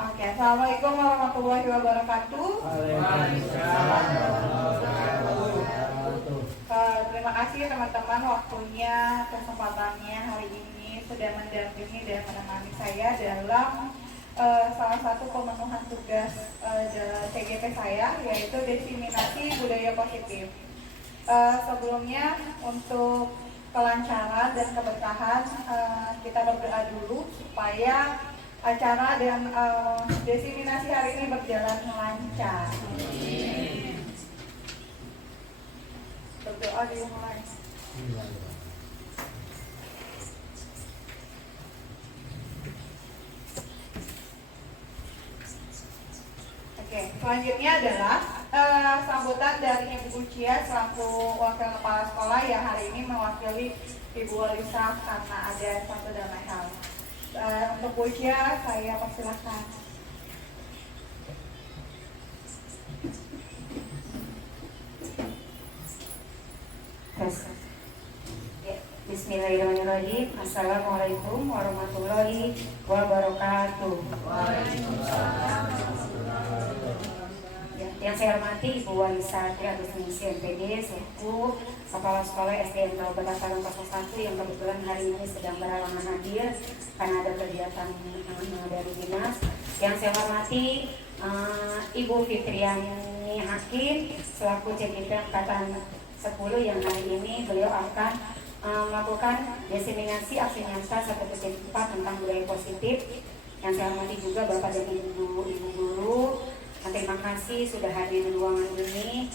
Oke, Assalamualaikum warahmatullahi wabarakatuh. Waalaikumsalam warahmatullahi wabarakatuh. Terima kasih teman-teman waktunya, kesempatannya hari ini sudah mendampingi dan menemani saya dalam salah satu pemenuhan tugas CGP saya, yaitu diseminasi budaya positif. Sebelumnya untuk kelancaran dan keberkahan kita berdoa dulu supaya acara dan diseminasi hari ini berjalan lancar. Berdoa dimulai. Oke, selanjutnya adalah sambutan dari Ibu Cia selaku wakil kepala sekolah yang hari ini mewakili Ibu Walisa karena ada satu dan lain hal. Untuk Bu Cia, saya persilahkan. Bismillahirrahmanirrahim. Assalamualaikum warahmatullahi wabarakatuh. Yang saya hormati Ibu Walisa Triagustingsi MPD selaku Kepala Sekolah SDN Kabupaten Tarung 01 yang kebetulan hari ini sedang berhalangan hadir karena ada kegiatan dari dinas. Yang saya hormati Ibu Fitriani Hakim selaku CGP Angkatan 10 yang hari ini beliau akan melakukan diseminasi aksi nyata 1.4 tentang budaya positif. Yang saya hormati juga Bapak dan Ibu guru. Terima kasih sudah hadir di ruangan ini.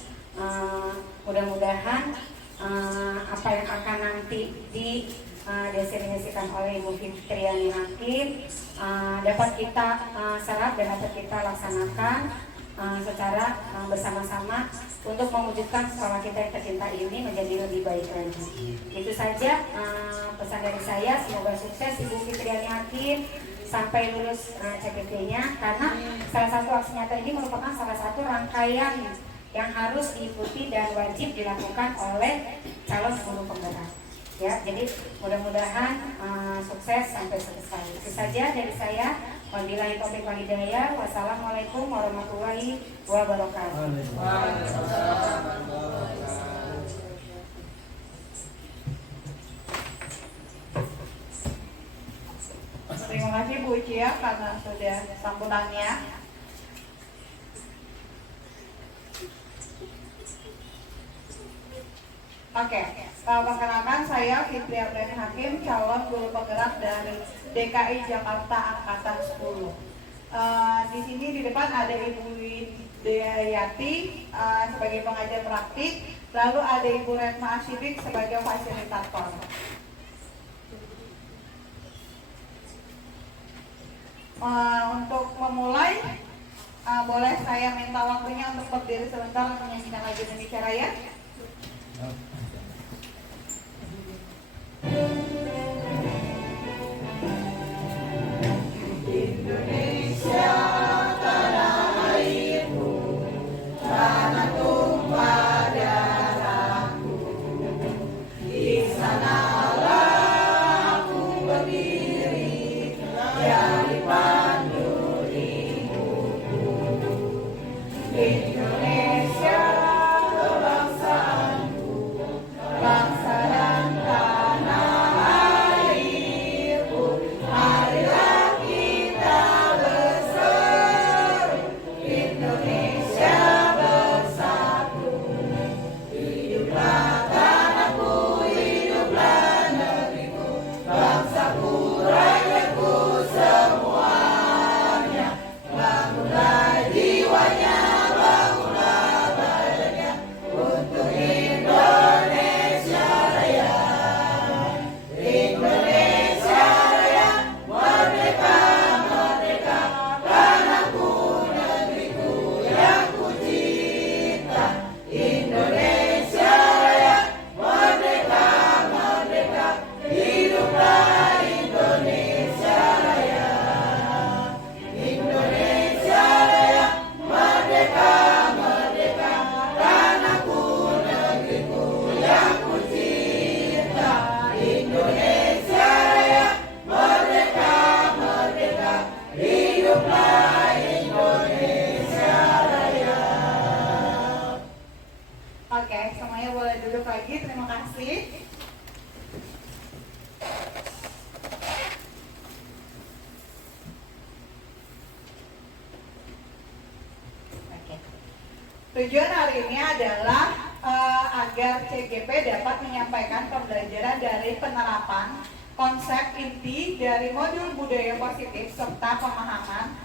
Mudah-mudahan apa yang akan nanti diseminasikan oleh Ibu Fitriani Hakim dapat kita serap dan dapat kita laksanakan secara bersama-sama untuk mewujudkan sekolah kita yang tercinta ini menjadi lebih baik lagi. Itu saja pesan dari saya. Semoga sukses Ibu Fitriani Hakim sampai lulus CPT-nya, karena salah satu aksi nyata ini merupakan salah satu rangkaian yang harus diikuti dan wajib dilakukan oleh calon guru penggerak. Ya, jadi mudah-mudahan sukses sampai selesai. Itu saja dari saya. Wabillahi taufiq wal hidayah. Wassalamualaikum warahmatullahi wabarakatuh. Terima kasih Bu Cia karena sudah sambutannya. Oke, perkenalkan saya Fitri Abrani Hakim, calon guru penggerak dari DKI Jakarta Angkatan 10. Di sini di depan ada Ibu Widayati sebagai pengajar praktik, lalu ada Ibu Retma Asyibik sebagai fasilitator. Untuk memulai, boleh saya minta waktunya untuk berdiri sebentar menyanyikan lagu Indonesia Raya. Indonesia tanah airku, tanah tumpah darahku, di sanalah aku berdiri, jadi pandu ibuku. Indonesia kebangsaanku, Tujuan hari ini adalah agar CGP dapat menyampaikan pembelajaran dari penerapan konsep inti dari modul budaya positif serta pemahaman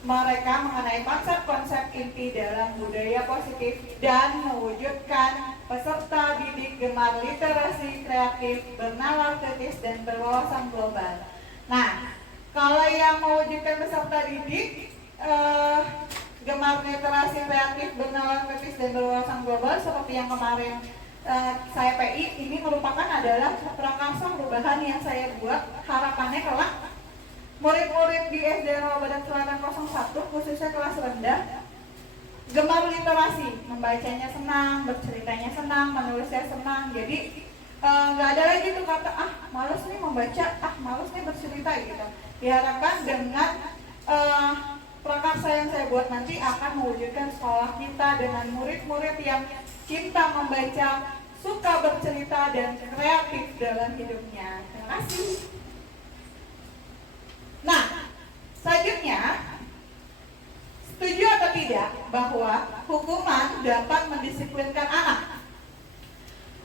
mereka mengenai konsep-konsep inti dalam budaya positif dan mewujudkan peserta didik gemar literasi kreatif, bernalar kritis, dan berwawasan global. Nah, kalau yang mewujudkan peserta didik gemar literasi kreatif, bernalar kritis, dan berwawasan global seperti yang kemarin saya PI, ini merupakan adalah prakarsa perubahan yang saya buat. Harapannya kelak murid-murid di SD Rawa Badak Selatan 01 khususnya kelas rendah gemar literasi, membacanya senang, berceritanya senang, menulisnya senang. Jadi nggak ada lagi tuh kata malas nih membaca, malas nih bercerita gitu. Diharapkan dengan prakarsa yang saya buat nanti akan mewujudkan sekolah kita dengan murid-murid yang cinta membaca, suka bercerita, dan kreatif dalam hidupnya. Terima kasih. Nah, selanjutnya, setuju atau tidak bahwa hukuman dapat mendisiplinkan anak?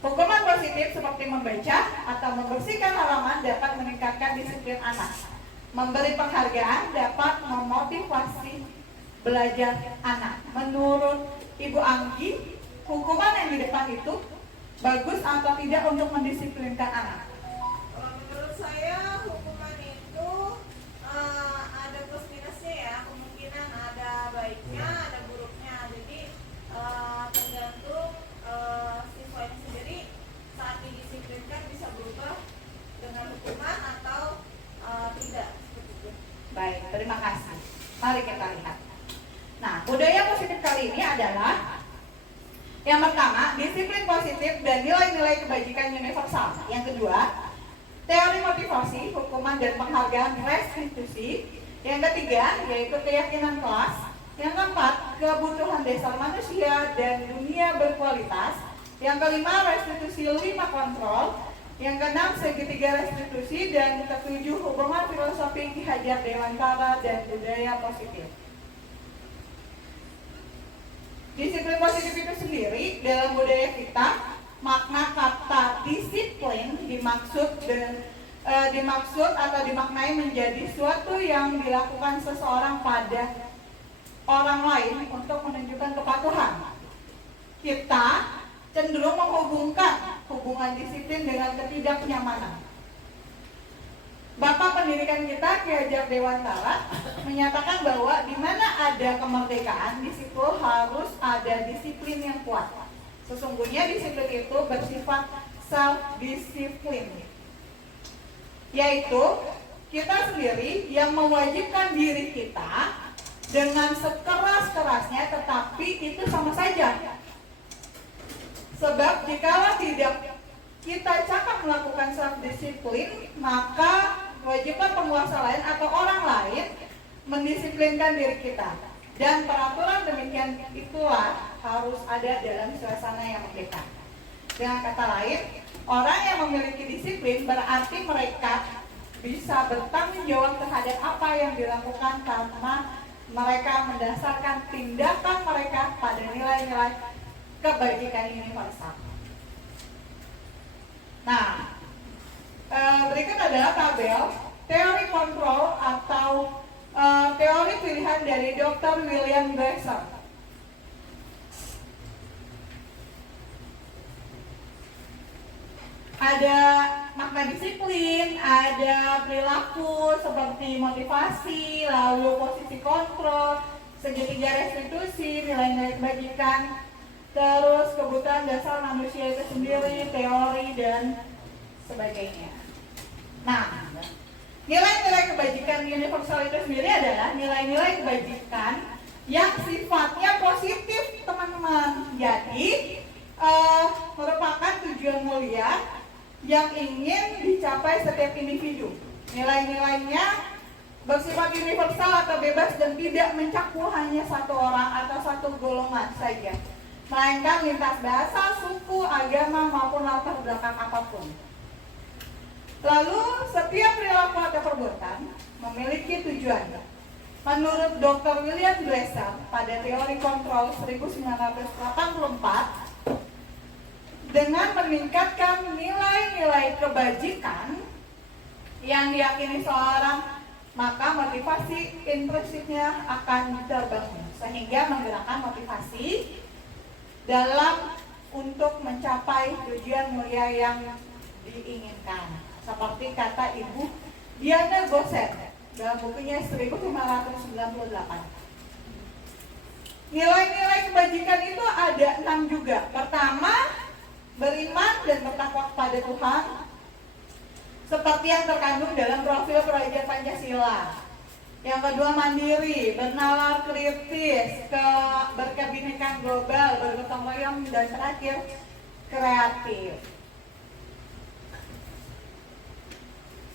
Hukuman positif seperti membaca atau membersihkan halaman dapat meningkatkan disiplin anak. Memberi penghargaan dapat memotivasi belajar anak. Menurut Ibu Anggi, hukuman yang di depan itu bagus atau tidak untuk mendisiplinkan anak? Kalau menurut saya hukuman itu ada plus minusnya ya, kemungkinan ada baiknya, ada buruknya. Jadi tergantung siswanya sendiri saat didisiplinkan bisa berubah dengan hukuman atau tidak. Baik, terima kasih. Mari kita lihat. Nah, budaya positif kali ini adalah yang pertama, disiplin positif dan nilai-nilai kebajikan universal. Yang kedua, teori motivasi, hukuman dan penghargaan restitusi. Yang ketiga, yaitu keyakinan kelas. Yang keempat, kebutuhan dasar manusia dan dunia berkualitas. Yang kelima, restitusi 5 kontrol. Yang keenam, segitiga restitusi. Dan ketujuh, hubungan filosofi Ki Hajar Dewantara dan budaya positif. Disiplin positif itu sendiri dalam budaya kita, makna kata disiplin dimaksud atau dimaknai menjadi suatu yang dilakukan seseorang pada orang lain untuk menunjukkan kepatuhan. Kita cenderung menghubungkan hubungan disiplin dengan ketidaknyamanan. Bapak pendidikan kita Ki Hajar Dewantara menyatakan bahwa di mana ada kemerdekaan, di situ harus ada disiplin yang kuat. Sesungguhnya disiplin itu bersifat self-disiplin, yaitu kita sendiri yang mewajibkan diri kita dengan sekeras-kerasnya, tetapi itu sama saja. Sebab jikalau tidak kita cakap melakukan self-disiplin, maka wajibkan penguasa lain atau orang lain mendisiplinkan diri kita. Dan peraturan demikian itulah harus ada dalam suasana yang merdeka. Dengan kata lain, orang yang memiliki disiplin berarti mereka bisa bertanggung jawab terhadap apa yang dilakukan karena mereka mendasarkan tindakan mereka pada nilai-nilai kebajikan universal. Nah, berikut adalah tabel teori kontrol atau teori pilihan dari Dr. William Glasser. Ada makna disiplin, ada perilaku seperti motivasi, lalu posisi kontrol, segitiga restitusi, nilai-nilai kebajikan, terus kebutuhan dasar manusia itu sendiri, teori, dan sebagainya. Nah, nilai-nilai kebajikan universal itu sendiri adalah nilai-nilai kebajikan yang sifatnya positif, teman-teman. Jadi, merupakan tujuan mulia yang ingin dicapai setiap individu. Nilai-nilainya bersifat universal atau bebas dan tidak mencakup hanya satu orang atau satu golongan saja, melainkan lintas bahasa, suku, agama, maupun latar belakang apapun. Lalu, setiap perilaku atau perbuatan memiliki tujuan. Menurut Dr. William Glasser pada teori kontrol 1984, dengan meningkatkan nilai-nilai kebajikan yang diyakini seorang, maka motivasi intrinsiknya akan terbangun, sehingga menggerakkan motivasi dalam untuk mencapai tujuan mulia yang diinginkan. Seperti kata Ibu Diana Gosset dalam bukunya 1598. Nilai-nilai kebajikan itu ada 6 juga. Pertama, beriman dan bertakwa kepada Tuhan, seperti yang terkandung dalam profil Praja Pancasila. Yang kedua, mandiri, bernalar kritis, berkebinekaan global, bergotong royong, dan terakhir, kreatif.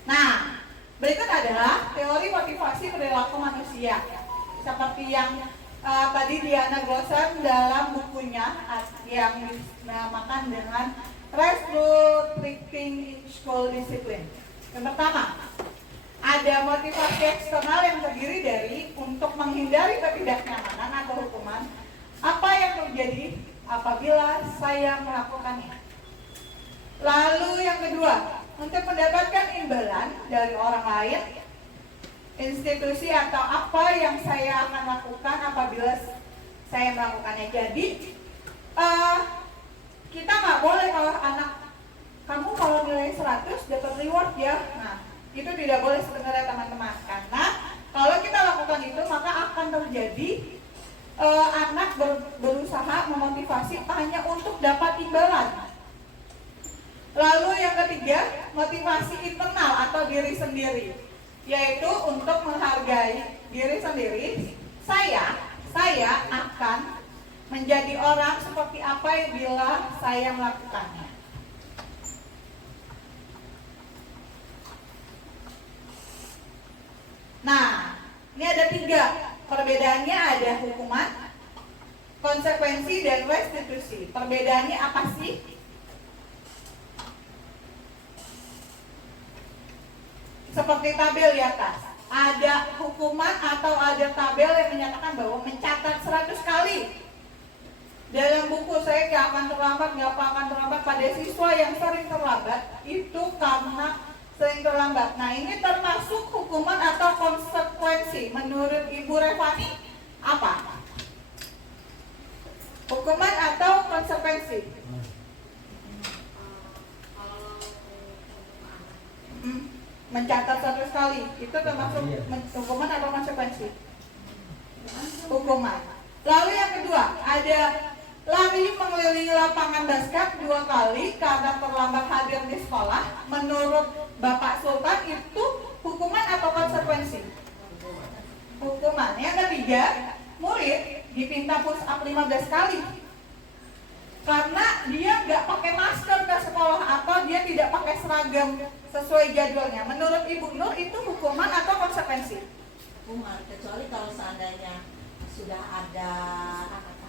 Nah, berikut adalah teori motivasi perilaku manusia, seperti yang tadi Diana Gosset dalam bukunya yang dinamakan dengan Restricting School Discipline. Yang pertama, ada motivasi eksternal yang terdiri dari untuk menghindari ketidaknyamanan atau hukuman. Apa yang terjadi apabila saya melakukannya? Lalu yang kedua, untuk mendapatkan imbalan dari orang lain, institusi atau apa yang saya akan lakukan apabila saya melakukannya. Jadi kita nggak boleh kalau anak kamu kalau nilai 100 dapat reward ya. Nah, itu tidak boleh sebenarnya teman-teman, karena kalau kita lakukan itu maka akan terjadi anak berusaha memotivasi hanya untuk dapat imbalan. Lalu yang ketiga, motivasi internal atau diri sendiri, yaitu untuk menghargai diri sendiri. Saya akan menjadi orang seperti apa yang bila saya melakukannya. Nah, ini ada 3. Perbedaannya ada hukuman, konsekuensi, dan restitusi. Perbedaannya apa sih? Seperti tabel di atas. Ada hukuman atau ada tabel yang menyatakan bahwa mencatat 100 kali. Dalam buku saya nggak akan terlambat pada siswa yang sering terlambat itu karena sering terlambat. Nah, ini termasuk hukuman atau konsekuensi. Menurut Ibu Revani, apa? Hukuman atau konsekuensi? Mencatat 100 kali, itu termasuk hukuman atau konsekuensi? Hukuman. Lalu yang kedua, ada lari mengelilingi lapangan basket 2 kali karena terlambat hadir di sekolah. Menurut Bapak Sultan itu hukuman atau konsekuensi? Hukuman. Yang ketiga, murid dipinta push up 15 kali karena dia nggak pakai masker ke sekolah atau dia tidak pakai seragam sesuai jadwalnya. Menurut Ibu Nur itu hukuman atau konsekuensi? Hukuman, kecuali kalau seandainya sudah ada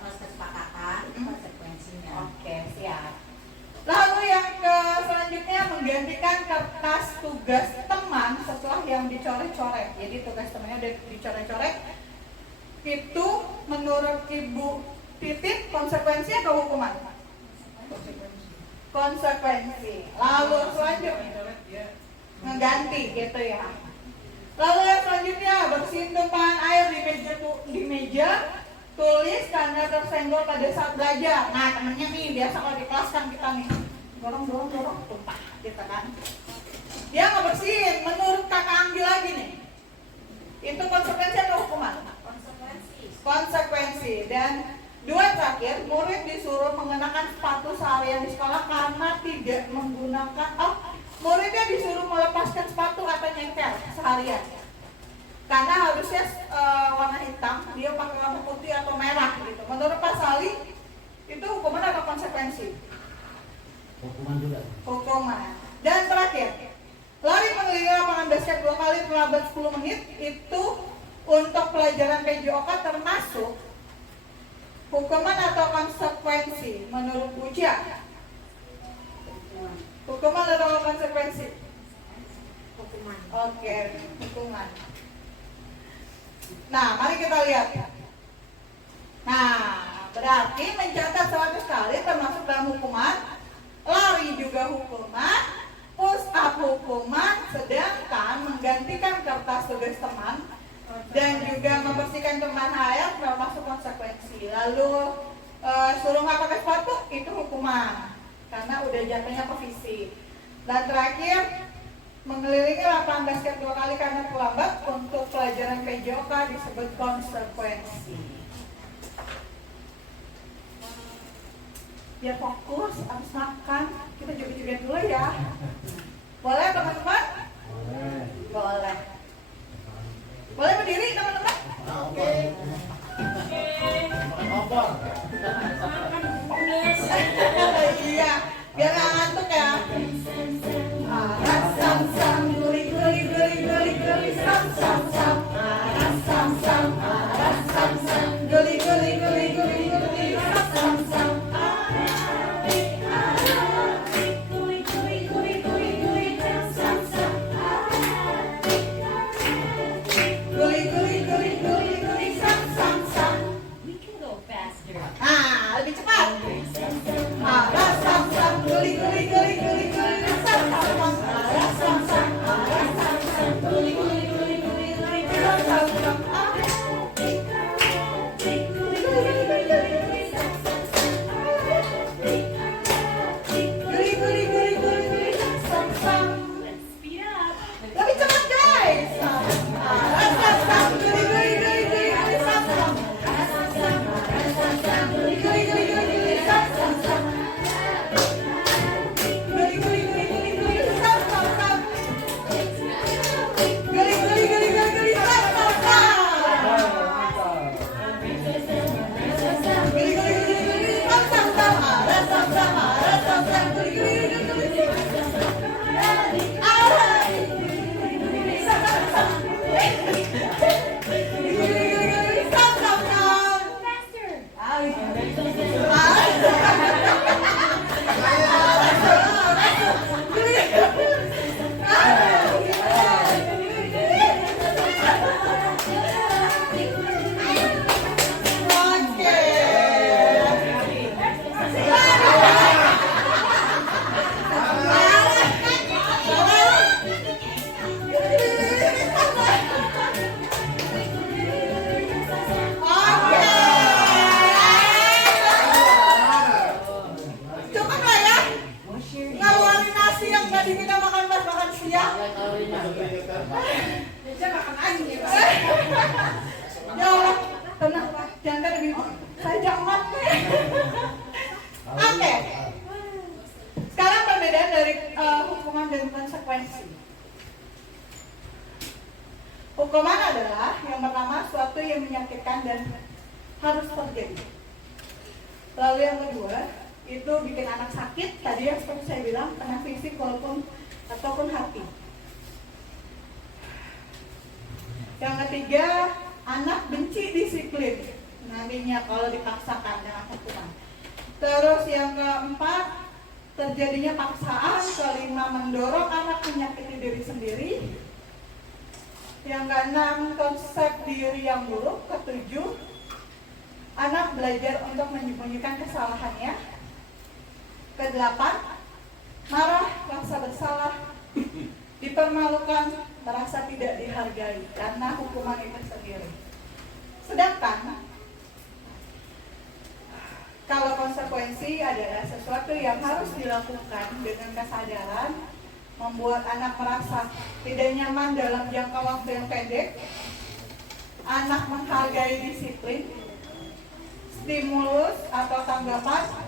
kesepakatan, konsekuensinya. Oke, siap. Lalu yang selanjutnya menggantikan kertas tugas teman setelah yang dicoret-coret. Jadi tugas temannya udah dicoret-coret. Itu menurut Ibu Titit konsekuensi atau hukuman? Konsekuensi. Lalu selanjutnya mengganti gitu ya. Lalu yang selanjutnya bersihin tumpahan air di meja tulis karena tersenggol pada saat belajar. Nah, temennya nih biasa kalau di kelas kan kita nih dorong tumpah gitu kan. Dia nggak bersihin. Menurut Kakak Anggi lagi nih, itu konsekuensi atau hukuman? Konsekuensi. Dan 2 terakhir, murid disuruh mengenakan sepatu seharian di sekolah karena tidak menggunakan muridnya disuruh melepaskan sepatu atau nyengkel seharian. Karena harusnya warna hitam, dia pakai warna putih atau merah gitu. Menurut Pak Sali, itu hukuman atau konsekuensi? Hukuman juga. Hukuman. Dan terakhir, lari mengelilingi lapangan basket 2 kali terlambat 10 menit, itu untuk pelajaran PJOK termasuk hukuman atau konsekuensi menurut Buja? Hukuman atau konsekuensi? Hukuman. Oke, hukuman. Nah, mari kita lihat. Nah, berarti mencatat 100 kali termasuk dalam hukuman, lari juga hukuman, push up hukuman, sedangkan menggantikan kertas tugas teman dan juga membersihkan teman air termasuk konsekuensi. Lalu suruh nggak pakai sepatu itu hukuman karena udah jatuhnya ke fisik. Dan terakhir, mengelilingi lapangan basket 2 kali karena terlambat untuk pelajaran PJOK disebut konsekuensi. Biar fokus, habis makan kita joget-joget dulu ya. Boleh teman-teman? Boleh. Boleh berdiri teman-teman? Oke. Kompor. Iya, biar nggak ngantuk ya. Sam sam guli guli guli guli guli sam sam sam. Sam sam sam sam guli guli guli guli guli sam sam sam. Guli guli guli guli guli sam sam sam. Lebih cepat. Sam sam guli guli guli guli guli sam sam sam. Sam sam sam guli guli guli guli guli sam sam sam. Guli guli guli guli guli sam sam. Lebih cepat guys. Sam sam guli guli guli guli guli sam sam. Guli guli guli guli guli sam sam sam. Guli guli guli guli guli sam sam sam. Guli guli guli guli guli sam sam sam. Guli guli guli guli sam sam sam. Sam sam sam guli guli guli guli sam sam sam. Guli guli guli guli sam sam sam. Cukup lah ya. Ngawarin nasi yang tadi kita makan pas makan siang. Dia makan anjing. Ya Allah, tenang Pak. Jangan ada ibu. Saya jangan. Oke. Sekarang perbedaan dari hukuman dan konsekuensi. Hukuman adalah yang pertama suatu yang menyakitkan dan harus terjadi. Lalu yang kedua itu bikin anak sakit, tadi yang seperti saya bilang kena fisik ataupun hati. Yang ketiga, anak benci disiplin nantinya kalau dipaksakan dengan hukuman. Terus yang keempat, terjadinya paksaan. Kelima, mendorong anak menyakiti diri sendiri. Yang keenam, konsep diri yang buruk. Ketujuh, anak belajar untuk menyembunyikan kesalahannya. Kedelapan, marah, rasa bersalah, dipermalukan, merasa tidak dihargai karena hukuman itu sendiri. Sedangkan kalau konsekuensi adalah sesuatu yang harus dilakukan dengan kesadaran, membuat anak merasa tidak nyaman dalam jangka waktu yang pendek, anak menghargai disiplin, stimulus atau tanggapan,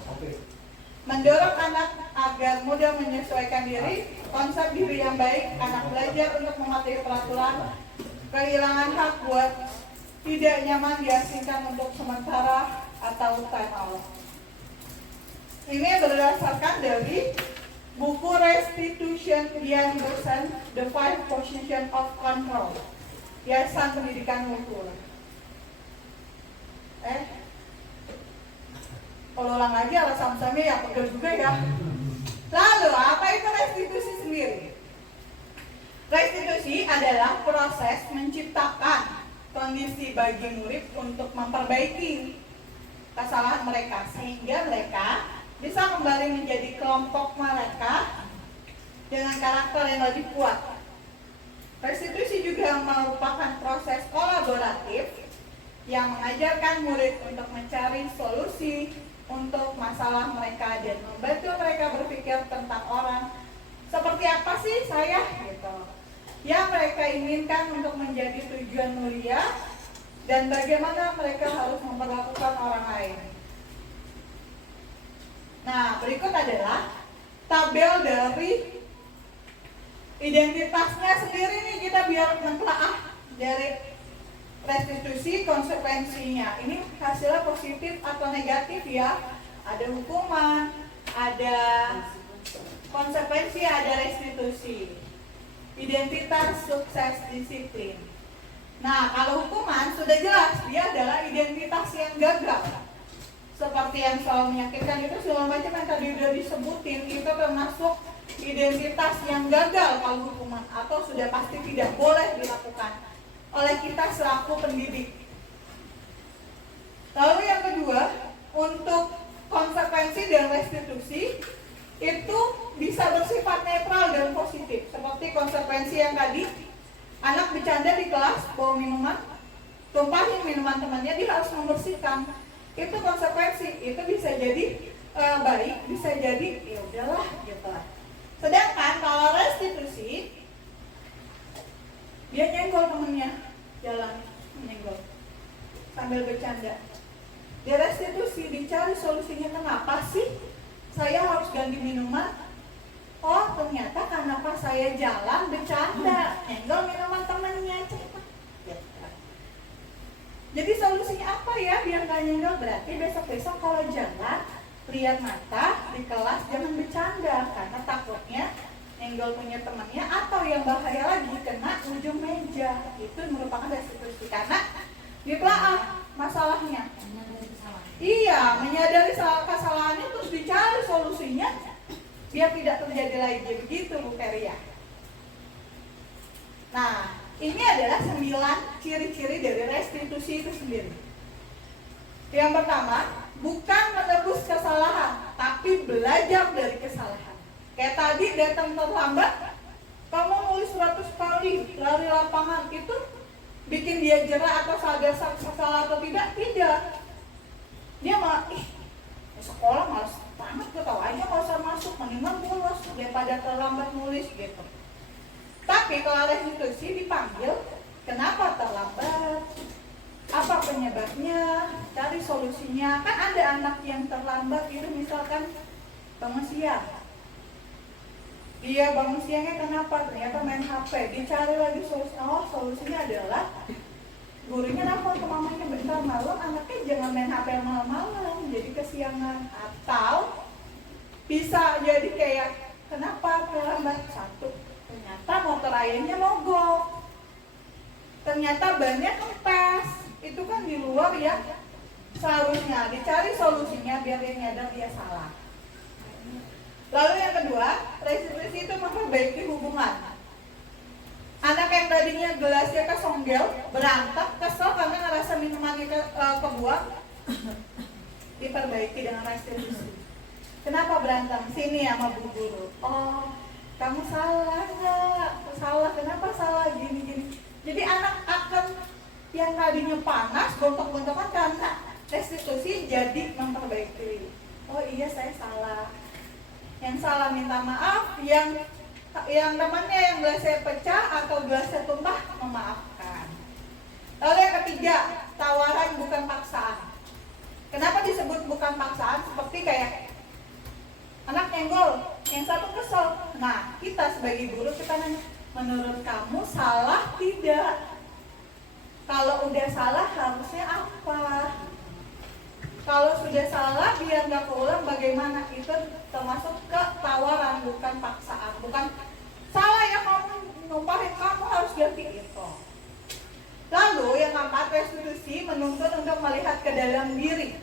mendorong anak agar mudah menyesuaikan diri, konsep diri yang baik, anak belajar untuk mematuhi peraturan, kehilangan hak buat tidak nyaman diasingkan untuk sementara atau time out. Ini berdasarkan dari buku Restitution Ian Dosen, The Five Positions of Control, Yayasan Pendidikan Luhur. Kalau ulang lagi alasan-alasannya ya pegel juga ya. Lalu apa itu restitusi sendiri? Restitusi adalah proses menciptakan kondisi bagi murid untuk memperbaiki kesalahan mereka sehingga mereka bisa kembali menjadi kelompok mereka dengan karakter yang lebih kuat. Restitusi juga merupakan proses kolaboratif yang mengajarkan murid untuk mencari solusi untuk masalah mereka dan membantu mereka berpikir tentang orang seperti apa sih saya gitu yang mereka inginkan untuk menjadi tujuan mulia dan bagaimana mereka harus memperlakukan orang lain. Nah, berikut adalah tabel dari identitasnya sendiri nih, kita biar mentelaah dari restitusi konsekuensinya. Ini hasilnya positif atau negatif ya. Ada hukuman, ada konsekuensi, ada restitusi. Identitas, sukses, disiplin. Nah, kalau hukuman sudah jelas dia adalah identitas yang gagal. Seperti yang selalu menyakitkan itu segala macam yang tadi udah disebutin, itu termasuk identitas yang gagal kalau hukuman atau sudah pasti tidak boleh dilakukan oleh kita selaku pendidik. Lalu yang kedua, untuk konsekuensi dan restitusi itu bisa bersifat netral dan positif. Seperti konsekuensi yang tadi, anak bercanda di kelas bawa minuman, tumpahin minuman temannya, dia harus membersihkan. Itu konsekuensi, itu bisa jadi baik, bisa jadi ya udahlah gitu lah. Sedangkan kalau restitusi, dia nyenggol temennya jalan, menyenggol sambil bercanda. Dia restitusi, dicari solusinya, kenapa sih saya harus ganti minuman? Oh, ternyata karena pas saya jalan bercanda, nyenggol minuman temennya. Jadi solusinya apa ya biar gak nyenggol? Berarti besok-besok kalau jalan lihat mata di kelas jangan bercanda, karena takutnya nyenggol punya temannya atau yang bahaya lagi kena ujung meja. Itu merupakan restitusi karena ditelaah masalahnya. Iya, menyadari kesalahannya terus dicari solusinya biar tidak terjadi lagi. Begitu Bu Feria. Nah, ini adalah 9 ciri-ciri dari restitusi itu sendiri. Yang pertama, bukan menebus kesalahan, tapi belajar dari kesalahan. Kayak tadi datang terlambat, kamu nulis 100 kali lari lapangan, itu bikin dia jerah atau sadar salah atau tidak? Tidak. Dia malah, sekolah malas banget, gue tau aja gak usah masuk, mendingan bolos daripada terlambat nulis gitu. Tapi kalau restitusi dipanggil, kenapa terlambat? Apa penyebabnya? Cari solusinya. Kan ada anak yang terlambat itu misalkan bangun siang. Dia bangun siangnya kenapa? Ternyata main HP. Dicari lagi solusinya. Oh, solusinya adalah gurunya nelfon ke mamanya bentar malam, anaknya jangan main HP malam-malam, jadi kesiangan. Atau bisa jadi kayak kenapa terlambat? Satu, ternyata motor ayahnya mogok, ternyata bannya kempes. Itu kan di luar ya, seharusnya dicari solusinya biar dia nyadar dia salah. Lalu yang kedua, restitusi itu memperbaiki hubungan. Anak yang tadinya gelasnya kesonggel, berantak, kesel karena ngerasa minumannya kebuang, diperbaiki dengan restitusi. Kenapa berantem? Sini sama Bu Guru. Oh, kamu salah nggak? Salah, kenapa salah? Gini-gini. Jadi anak akan yang tadinya panas, gontok-gontokan karena restitusi jadi memperbaiki. Oh iya, saya salah. Yang salah minta maaf, yang temannya yang gelasnya pecah atau gelasnya tumpah memaafkan. Lalu yang ketiga, tawaran bukan paksaan. Kenapa disebut bukan paksaan? Seperti kayak anak nyenggol, yang satu kesel. Nah, kita sebagai guru kita nanya, menurut kamu salah tidak? Kalau udah salah harusnya apa? Kalau sudah salah biar nggak keulang bagaimana? Itu termasuk ke tawaran bukan paksaan. Bukan salah ya kamu numpahin, kamu harus ganti itu. Lalu yang keempat, restitusi menuntut untuk melihat ke dalam diri.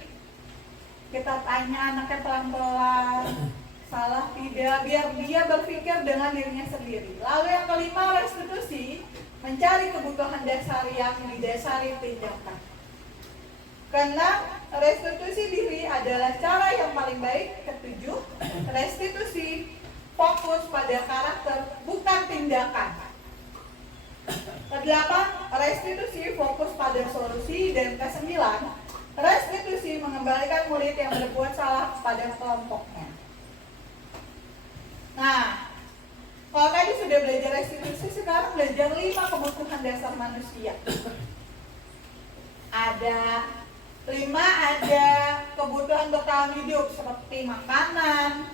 Kita tanya anaknya pelan-pelan, salah tidak, biar dia berpikir dengan dirinya sendiri. Lalu yang kelima, restitusi mencari kebutuhan dasar yang didasari tindakan. Karena restitusi diri adalah cara yang paling baik. Ketujuh, restitusi fokus pada karakter bukan tindakan. Kedelapan, restitusi fokus pada solusi. Dan kesembilan, restitusi mengembalikan murid yang berbuat salah kepada kelompoknya. Nah, kalau tadi sudah belajar restitusi, sekarang belajar 5 kebutuhan dasar manusia. Ada kebutuhan bertahan hidup seperti makanan,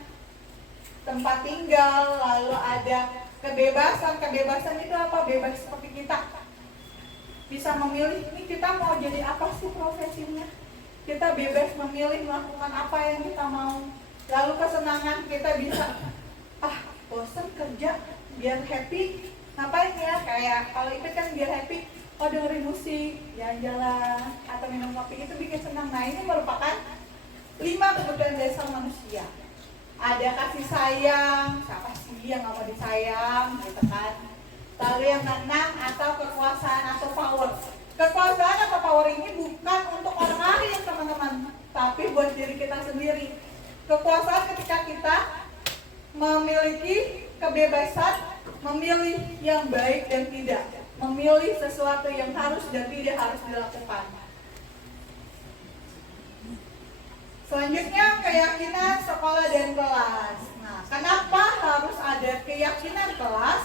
tempat tinggal, lalu ada kebebasan. Kebebasan itu apa? Bebas seperti kita. Bisa memilih, ini kita mau jadi apa sih profesinya. Kita bebas memilih melakukan apa yang kita mau. Lalu kesenangan, kita bisa, bosan kerja, biar happy. Ngapain ya? Kayak kalau itu kan biar happy, dengerin musik, jalan-jalan, atau minum kopi, itu bikin senang. Nah, ini merupakan 5 kebutuhan dasar manusia. Ada kasih sayang, siapa sih yang nggak mau disayang, gitu kan. Lalu yang keenam, atau kekuasaan atau power. Kekuasaan atau power ini bukan untuk orang lain, teman-teman, tapi buat diri kita sendiri. Kekuasaan ketika kita memiliki kebebasan, memilih yang baik dan tidak, memilih sesuatu yang harus dan tidak harus dilakukan. Selanjutnya, keyakinan sekolah dan kelas. Nah, kenapa harus ada keyakinan kelas?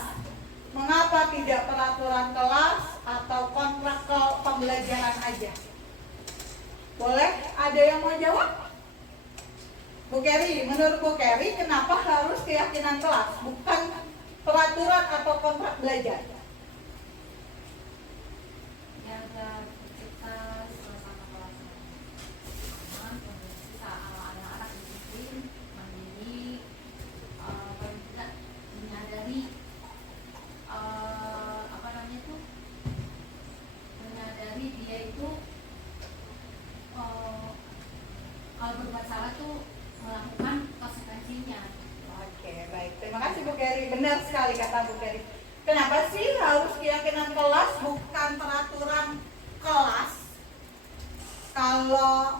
Mengapa tidak peraturan kelas atau kontrak pembelajaran aja? Boleh? Ada yang mau jawab? Bu Keri, menurut Bu Keri, kenapa harus keyakinan kelas, bukan peraturan atau kontrak belajar? Agar kita suasana kelas aman, kondisi anak-anak disiplin, mandiri, paling tidak menyadari menyadari dia itu kalau berbuat salah tuh melakukan konsekuensinya. Oke, baik. Terima kasih Bu Keri. Benar sekali kata Bu Keri. Kenapa sih harus keyakinan kelas bukan peraturan kelas? Kalau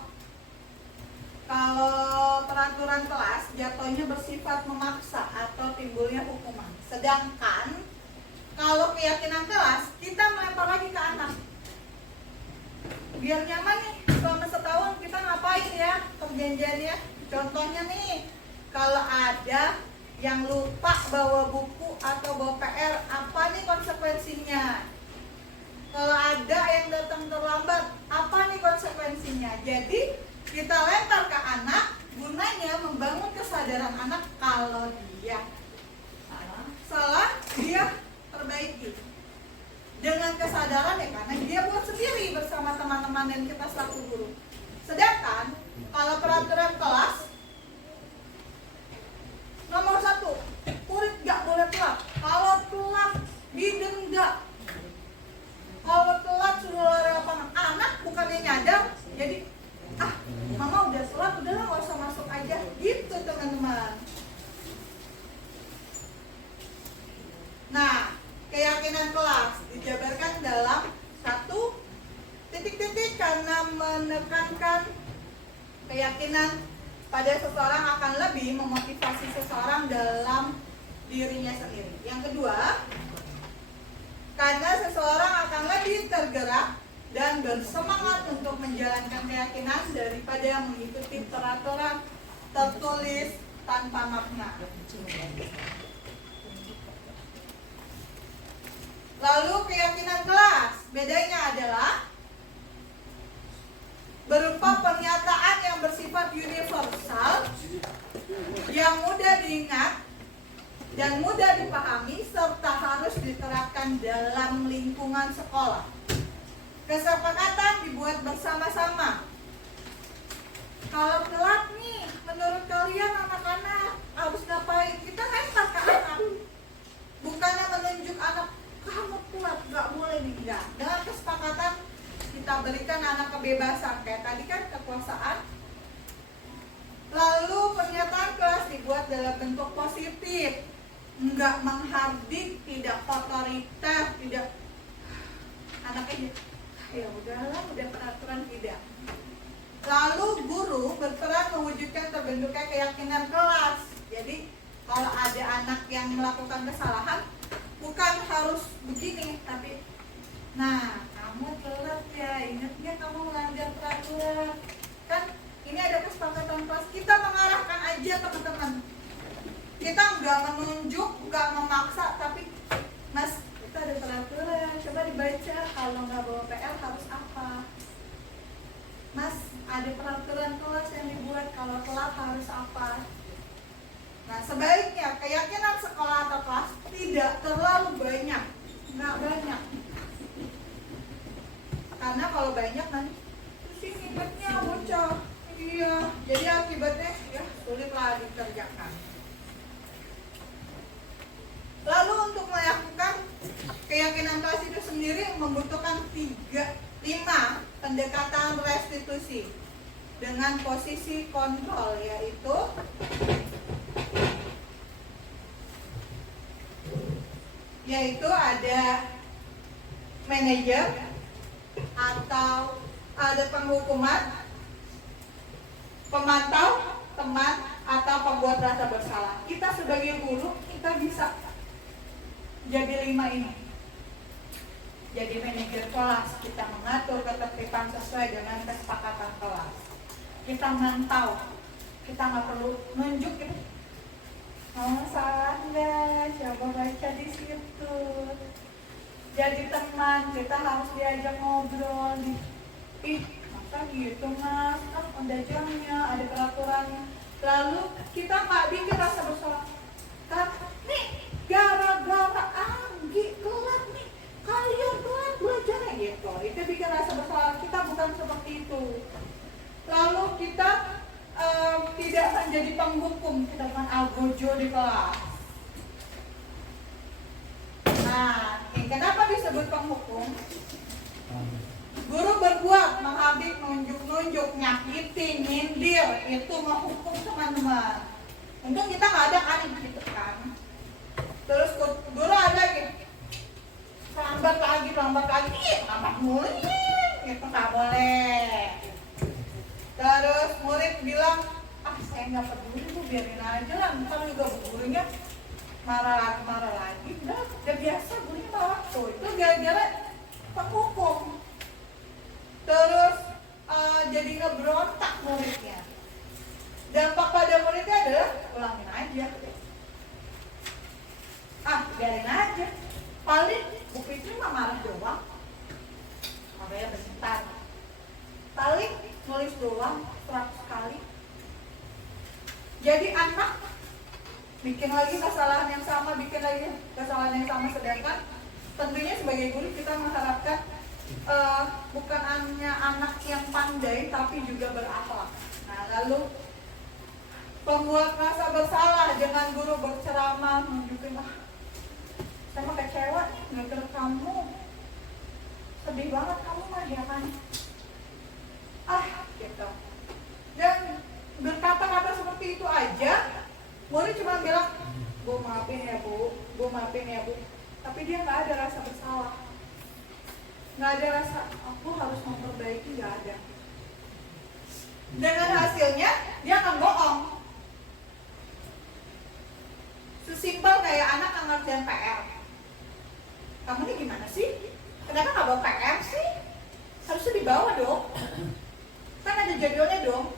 peraturan kelas jatuhnya bersifat memaksa atau timbulnya hukuman. Sedangkan kalau keyakinan kelas, kita melempar lagi ke anak. Biar nyaman nih, selama setahun kita ngapain ya perjanjiannya? Contohnya nih, kalau ada yang lupa bawa buku atau bawa PR, apa nih konsekuensinya? Kalau ada yang datang terlambat, apa nih konsekuensinya? Jadi kita lempar ke anak, gunanya membangun kesadaran anak kalau dia salah, dia perbaiki. Dengan kesadaran ya, karena dia buat sendiri bersama teman-teman dan kita selaku guru. Sedangkan kalau peraturan kelas, nomor 1, murid gak boleh telat. Kalau telat didenda. Kalau telat suruh lari lapangan. Anak bukannya nyadar, jadi mama udah telat, udahlah gak usah masuk aja. Gitu teman-teman. Nah, keyakinan kelas dijabarkan dalam 1 titik-titik karena menekankan keyakinan pada seseorang akan lebih memotivasi seseorang dalam dirinya sendiri. Yang kedua, karena seseorang akan lebih tergerak dan bersemangat untuk menjalankan keyakinan daripada mengikuti peraturan tertulis tanpa makna. Lalu keyakinan kelas, bedanya adalah berupa pernyataan yang bersifat universal, yang mudah diingat dan mudah dipahami, serta harus diterapkan dalam lingkungan sekolah. Kesepakatan dibuat bersama-sama. Kalau telat nih, menurut kalian anak-anak harus ngapain? Kita lempar ke anak, bukannya menunjuk anak, kamu telat, gak boleh nih, enggak. Dengan kesepakatan kita berikan anak kebebasan, kayak tadi kan kekuasaan. Lalu pernyataan kelas dibuat dalam bentuk positif, enggak menghardik, tidak otoriter, tidak aja, ya udahlah, udah peraturan tidak. Lalu guru berperan mewujudkan terbentuknya keyakinan kelas. Jadi kalau ada anak yang melakukan kesalahan, bukan harus begini, tapi nah, kamu telat ya, ingat nggak kamu melanggar peraturan? Kan ini ada kesepakatan kelas, kita mengarahkan aja teman-teman. Kita nggak menunjuk, nggak memaksa, tapi Mas, kita ada peraturan, coba dibaca, kalau nggak bawa PR harus apa? Mas, ada peraturan kelas yang dibuat, kalau telat harus apa? Nah, sebaiknya keyakinan sekolah atau kelas tidak terlalu banyak, nggak banyak. Karena kalau banyak nanti terus ini ingatnya bocah, iya, jadi akibatnya ya sulitlah dikerjakan. Lalu untuk melakukan keyakinan kelas itu sendiri membutuhkan 5 pendekatan restitusi dengan posisi kontrol, yaitu ada manajer atau ada penghukuman, pemantau, teman, atau pembuat rasa bersalah. Kita sebagai guru, kita bisa jadi 5 ini. Jadi manajer kelas, kita mengatur ketertiban sesuai dengan kesepakatan kelas. Kita mantau, kita nggak perlu nunjuk gitu. Salah nggak? Coba baca di situ. Jadi teman, kita harus diajak ngobrol. Ih, masa gitu mas? Kan ada jamnya, ada peraturannya. Lalu kita nggak bikin rasa bersalah. Kan, nih gara-gara Anggi telat nih, kalian telat belajarnya gitu. Itu bikin rasa bersalah. Kita bukan seperti itu. Lalu kita tidak menjadi penghukum, kita bukan algojo di kelas. Nah, kenapa disebut penghukum? Guru berbuat, menghabis, nunjuk-nunjuk, nyakitin, nyindir, itu menghukum teman-teman. Untung kita nggak ada kan gitu kan. Terus guru ada gitu, lambat lagi, lambat mulu, itu nggak boleh. Terus murid bilang, saya nggak peduli bu, biarin aja lah, ntar juga gurunya marah lagi, udah biasa gurunya marah tuh, itu gara-gara penghukum. Terus jadi ngeberontak muridnya. Dampak pada muridnya adalah ulangin aja, biarin aja, paling Bu Fitri mah marah doang, makanya bentar, paling nulis doang 100 kali. Jadi anak bikin lagi kesalahan yang sama, sedangkan tentunya sebagai guru kita mengharapkan bukan hanya anak yang pandai tapi juga berakhlak. Nah, lalu pembuat rasa bersalah dengan guru berceramah menunjukkan, saya mah kecewa nih ngeter kamu, sedih banget kamu mah ya kan, gitu. Dan berkata-kata seperti itu aja, murid cuma bilang, Bu maafin ya bu, tapi dia nggak ada rasa bersalah, nggak ada rasa aku harus memperbaiki, nggak ada. Dengan hasilnya dia akan bohong. Sesimpel kayak anak yang ngerjain PR, kamu ini gimana sih? Kenapa nggak bawa PR sih? Harusnya dibawa dong, kan ada jadwalnya dong.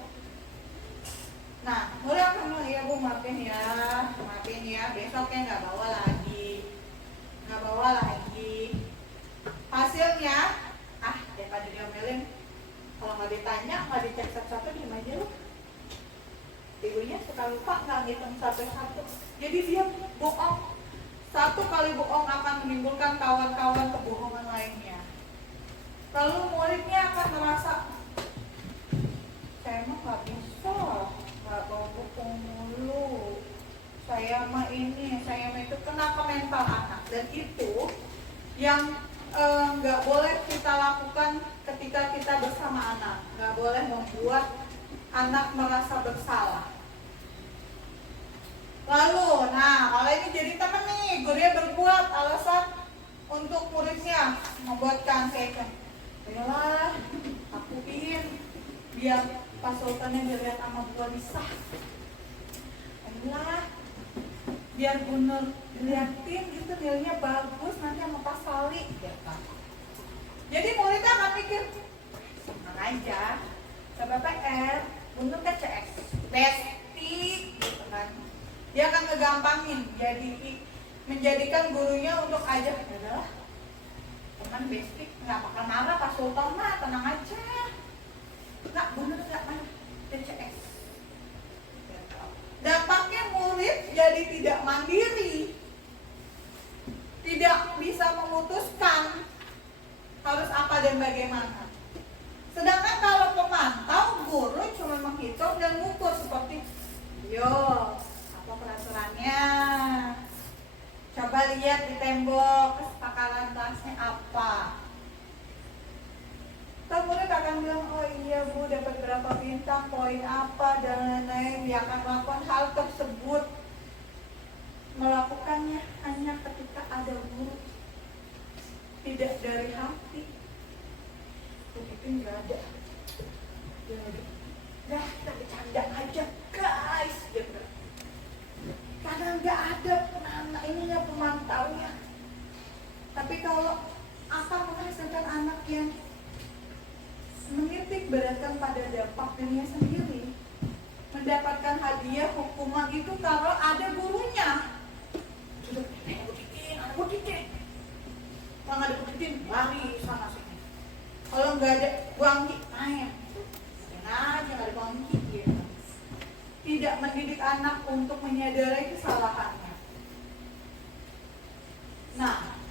Nah, mulai aku bilang, iya bu maafin ya, besoknya nggak bawa lagi. Hasilnya, daripada diomelin, kalau nggak ditanya, nggak dicek satu-satu, diem aja loh. Ibunya suka lupa nggak ngitung satu-satu, jadi dia bohong. 1 kali bohong akan menimbulkan kawan-kawan kebohongan lainnya. Lalu muridnya akan merasa, saya mah nggak bisa, nggak bawa buku mulu, saya mah itu, kena ke mental anak. Dan itu yang nggak boleh kita lakukan ketika kita bersama anak. Nggak boleh membuat anak merasa bersalah. Lalu, kalau ini jadi temen nih, gurunya berbuat alasan untuk muridnya membuatkan kayak ayolah aku biar Pak Sultannya dilihat sama Bu Lisa, ayolah biar Gunur diliatin gitu nilainya bagus nanti sama Pak Sali gitu. Jadi muridnya akan mikir senang aja coba PR Gunur kan CS besti gitu kan, dia akan ngegampangin menjadikan gurunya untuk aja adalah teman basic nggak bakal marah Pak Sultan mah tenang aja nggak bener nggak mana TCS. Dampaknya murid jadi tidak mandiri, tidak bisa memutuskan harus apa dan bagaimana. Sedangkan kalau pemantau guru cuma menghitung dan mengukur seperti yo apa peraturannya, coba lihat di tembok kesepakatan kelasnya apa. Kan murid akan bilang, oh iya Bu dapat berapa bintang, poin apa, dan lain-lain. Dia akan melakukan hal tersebut, melakukannya hanya ketika ada guru, tidak dari hati. Begitu nggak ada. Nah, kita bercanda aja guys, gitu. Karena nggak ada anak ininya pemantaunya. Tapi kalau akan menghasilkan anak yang menitik beratkan pada dampak dirinya sendiri, mendapatkan hadiah hukuman itu kalau ada gurunya. Sudah anak budikin. Kalau nggak ada budikin, lari sana sini. Kalau nggak ada buangki, main. Aja nggak ada buangki gitu. Tidak mendidik anak untuk menyadari kesalahannya. Nah,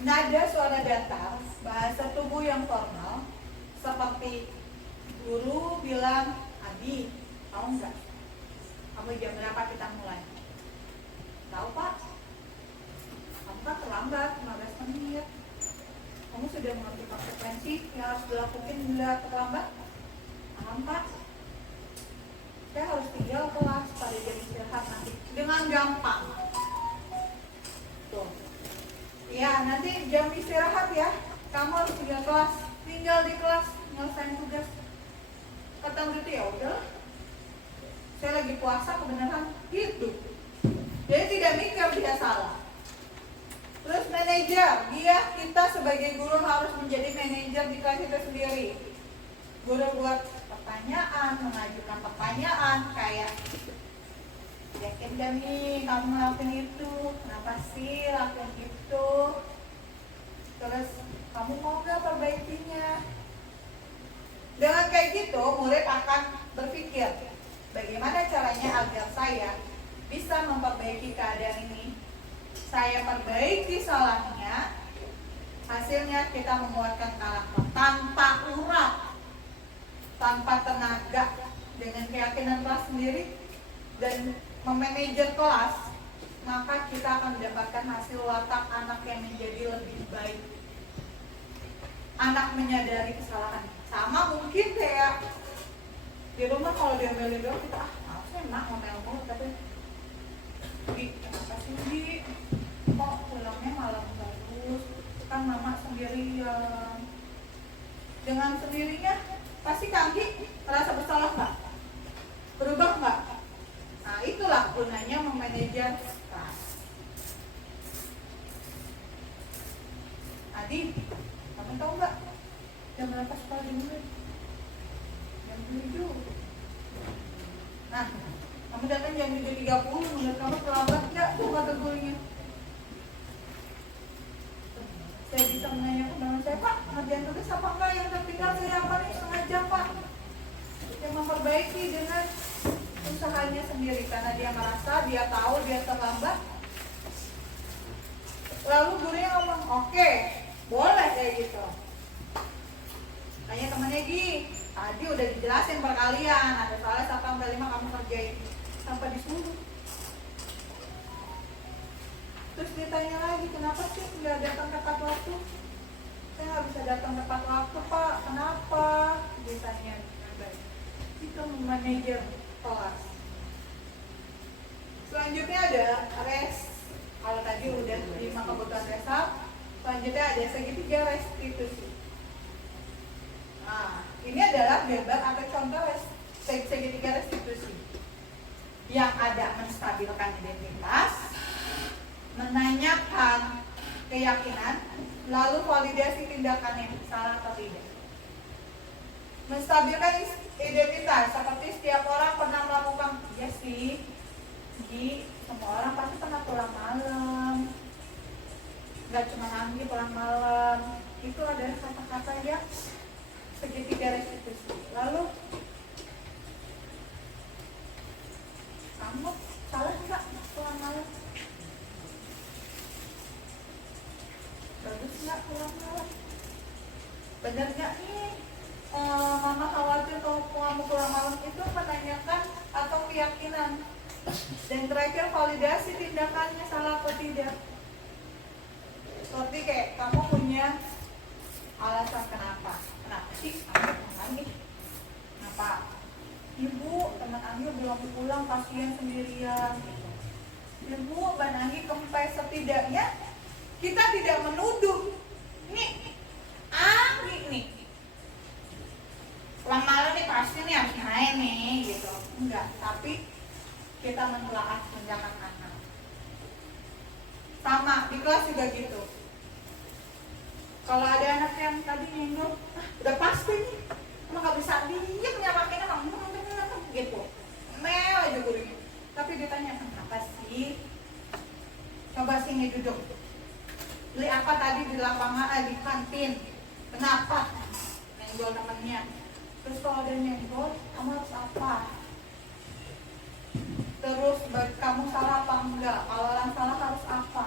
nada suara datar, bahasa tubuh yang formal, seperti guru bilang, Adi, tahu nggak? Kamu jam berapa kita mulai? Tahu Pak? Kamu kan terlambat 15 menit. Kamu sudah mengerti konsekuensi yang harus dilakukan bila terlambat? Paham Pak? Saya harus tinggal kelas pada jam istirahat nanti dengan gampang. Tuh. Ya, nanti jam istirahat ya. Kamu harus tinggal di kelas nyelesain tugas. Kata gitu ya udah. Saya lagi puasa kebenaran gitu. Jadi tidak mikir dia salah. Terus manajer, kita sebagai guru harus menjadi manajer di kelas kita sendiri. Guru buat pertanyaan, mengajukan pertanyaan kayak yakin gak nih kamu ngelakuin itu, kenapa sih lakuin itu, terus kamu mau gak perbaikinya. Dengan kayak gitu murid akan berpikir bagaimana caranya agar saya bisa memperbaiki keadaan ini. Saya perbaiki salahnya, hasilnya kita menguatkan karakter tanpa urat, tanpa tenaga, dengan keyakinan kelas sendiri dan memanajer kelas, maka kita akan mendapatkan hasil watak anak yang menjadi lebih baik. Anak menyadari kesalahan. Sama mungkin kayak di rumah kalau diomelin doang kita enak ngomel mulu, tapi kenapa sih Di? Kok pulangnya malam terus? Kan mama sendirian. Dengan sendirinya pasti kaki merasa bersalah nggak? Berubah nggak? Nah itulah gunanya memanajer kelas. Adi, kamu tahu nggak jam berapa sekolah dimulai? Jam 7. Nah, kamu datang jam 7.30, menurut kamu terlambat nggak tuh kata gurunya? Saya bisa menanyakan dengan saya, Pak, ngerjain tugas apa enggak yang tertinggal saya apa nih setengah jam Pak? Yang memperbaiki dengan usahanya sendiri karena dia merasa, dia tahu dia terlambat. Lalu gurunya ngomong, oke, boleh kayak gitu. Tanya temannya tadi udah dijelasin perkalian, ada soalnya 1-5 kamu kerjain tanpa disuruh. Terus ditanya lagi, kenapa sih nggak datang tepat waktu? Saya nggak bisa datang tepat waktu Pak, kenapa? Ditanya dengan baik. Itu manajer kelas. Selanjutnya ada res. Kalau tadi udah 5 kebutuhan dasar, Selanjutnya ada segitiga restitusi. Nah, ini adalah gambar atau contoh segitiga restitusi yang ada menstabilkan identitas, menanyakan keyakinan, lalu validasi tindakannya salah atau tidak. Menstabilkan identitas seperti setiap orang pernah melakukan, ya sih, semua orang pasti pernah pulang malam, nggak cuma Anggi pulang malam. Itu adalah kata-kata yang segitiga restitusi. Lalu kamu salah nggak pulang malam? Bagus nggak pulang malam? Bener nggak nih? Mama khawatir kalau kamu pulang malam itu menanyakan atau keyakinan. Dan terakhir validasi tindakannya salah atau tidak. Seperti kayak kamu punya alasan kenapa sih kamu nangis? Kenapa? Ibu, teman Anggi belum pulang, kasihan sendirian. Ibu, Mbak Anggi kempes. Setidaknya kita tidak menuduh. Nih, Anggi nih pulang malam nih pasti nih harus main nih gitu. Enggak, tapi kita menelaah tindakan anak. Sama di kelas juga gitu. Kalau ada anak yang tadi nyinggung, udah pasti nih, emang gak bisa diem nyawakin emang gitu. Mel aja gurunya. Tapi ditanya, kenapa sih? Coba sini duduk. Beli apa tadi di lapangan, di kantin? Kenapa? Nenggol temennya. Terus kalau ada nenggol, kamu harus apa? Terus kamu salah apa enggak? Kalau orang salah harus apa?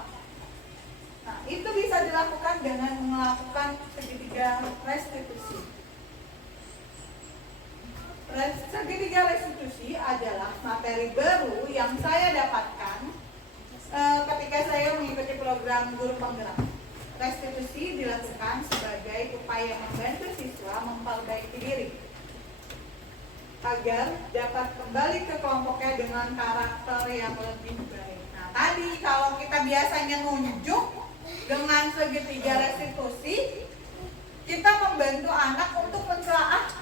Nah, itu bisa dilakukan dengan melakukan segitiga restitusi. Segitiga restitusi adalah materi baru yang saya dapatkan ketika saya mengikuti program guru penggerak. Restitusi dilakukan sebagai upaya membantu siswa memperbaiki diri agar dapat kembali ke kelompoknya dengan karakter yang lebih baik. Nah, tadi kalau kita biasanya nunjuk dengan segitiga restitusi, kita membantu anak untuk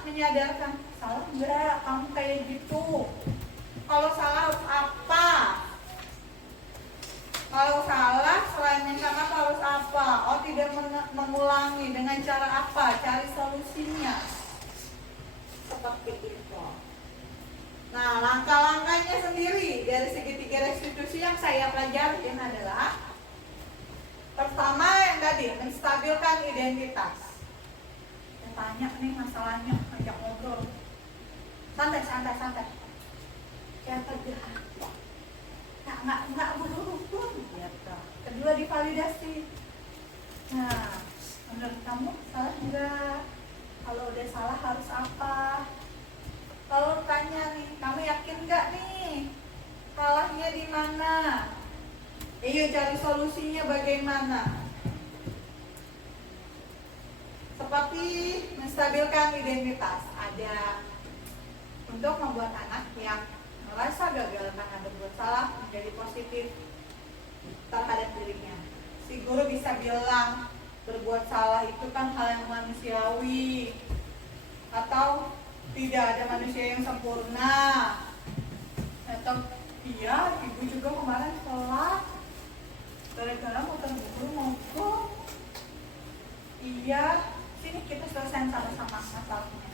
menyadarkan, salah enggak kamu kayak gitu? Kalau salah harus apa? Kalau salah selain minta maaf harus apa? Oh, tidak mengulangi, dengan cara apa? Cari solusinya. Seperti itu. Nah, langkah-langkahnya sendiri dari segitiga restitusi yang saya pelajarin adalah pertama yang tadi, menstabilkan identitas. Saya tanya nih masalahnya, ajak ngobrol. Santai. Siapa jahat? Nggak buru-buru gitu. Kedua, divalidasi. Nah, menurut kamu salah enggak? Kalau udah salah harus apa? Kalau tanya nih, kamu yakin nggak nih salahnya di mana? Ayo cari solusinya bagaimana? Seperti menstabilkan identitas, ada untuk membuat anak yang merasa gagal karena berbuat salah menjadi positif terhadap dirinya. Si guru bisa bilang berbuat salah itu kan hal yang manusiawi, atau tidak ada manusia yang sempurna, atau iya ibu juga kemarin telat gara-gara motor guru mogok. Iya, sini kita selesaikan sama-sama masalahnya.